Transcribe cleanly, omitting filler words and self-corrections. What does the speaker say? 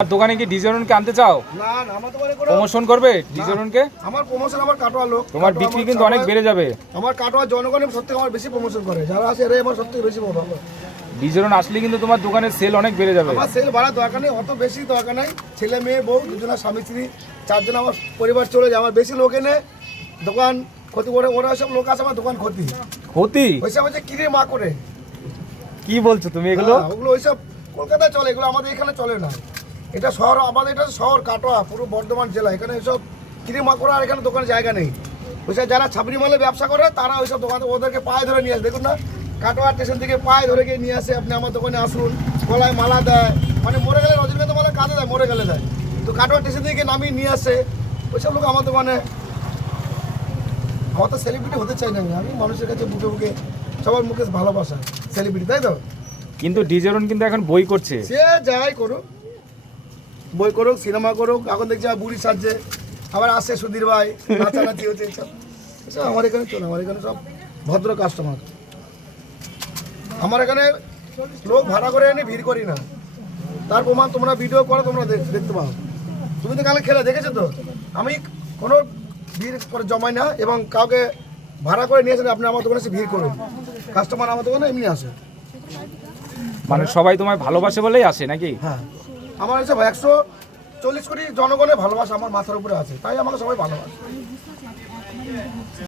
দোকানে কি ডিজারনকে আনতে চাও? না না, আমার দোকানে কোনো প্রমোশন করবে ডিজারনকে? আমার প্রমোশন আমার কাটোয়া লোক, তোমার বিক্রি কিন্তু অনেক বেড়ে যাবে। আমার কাটোয়া জনগণের সত্যি আমার বেশি প্রমোশন করে, যারা আছে এরাই আমার সত্যি বেশি ভালো। ডিজারন আসলে কিন্তু তোমার দোকানের সেল অনেক বেড়ে যাবে। আমার সেল বাড়ার দরকার নেই, অত বেশি দরকার নেই। ছেলে মেয়ে বউ দুজনা স্বামী স্ত্রী চারজন আমার পরিবার চলে যায়। আমার বেশি লোক এনে দোকান ক্ষতি করে, ওরা সব লোক আছে আমার দোকান ক্ষতি ওইসব হচ্ছে কিনে মা করে। কি বলছো তুমি এগুলো? ওগুলো ওইসব কলকাতায় চলে, এগুলো আমাদের এখানে চলে না। এটা শহর, আমাদের এটা শহর কাটোয়া, পুরো বর্ধমান জেলা। এখানে এসব কিনে মা করা, আর এখানে দোকানে জায়গা নেই। ওইসব যারা ছাবড়ি মালে ব্যবসা করে তারা ওইসব দোকানে ওদেরকে পায়ে ধরে নিয়ে আসে। দেখুন না, কাটোয়া স্টেশন থেকে পায়ে ধরে গিয়ে নিয়ে আসে, আপনি আমার দোকানে আসুন, গলায় মালা দেয়, মানে মরে গেলে রজনীগন্ধা মালা কাঁধে দেয়, মরে গেলে দেয়। তো কাটোয়া স্টেশন থেকে নামিয়ে নিয়ে আসে ওইসব লোক আমার দোকানে। আমার তো সেলিব্রিটি হতে চাই না, আমি মানুষের কাছে বুকে বুকে সবার মুখে ভালোবাসা সেলিব্রিটি, তাই তো? কিন্তু ডিজারন কিন্তু এখন বই করছে। সে যাই করুক, বই করুক, সিনেমা করুক, এখন দেখছি বুড়ি সাজছে, আবার আসে সুধীর ভাই, নাচানাচি হচ্ছে, এসব আমার এখানে চলে। আমার এখানে সব ভদ্র কাস্টমার। আমার এখানে লোক ভাড়া করে এনে ভিড় করি না, তার প্রমাণ তোমরা ভিডিও করো, তোমরা দেখতে পাও। তুমি তো কালে খেলে দেখেছো তো, আমি কোনো ভিড় করে জমাই না, এবং কাউকে ভাড়া করে নিয়ে আসেন। আপনি আমার দোকানে এসে ভিড় করুন, কাস্টমার আমার দোকানে এমনি আসে। মানে সবাই তোমায় ভালোবাসে বলেই আসে নাকি? হ্যাঁ, আমার হচ্ছে 140 কোটি জনগণের ভালোবাসা আমার মাথার উপরে আছে, তাই আমাকে সবাই ভালোবাসে।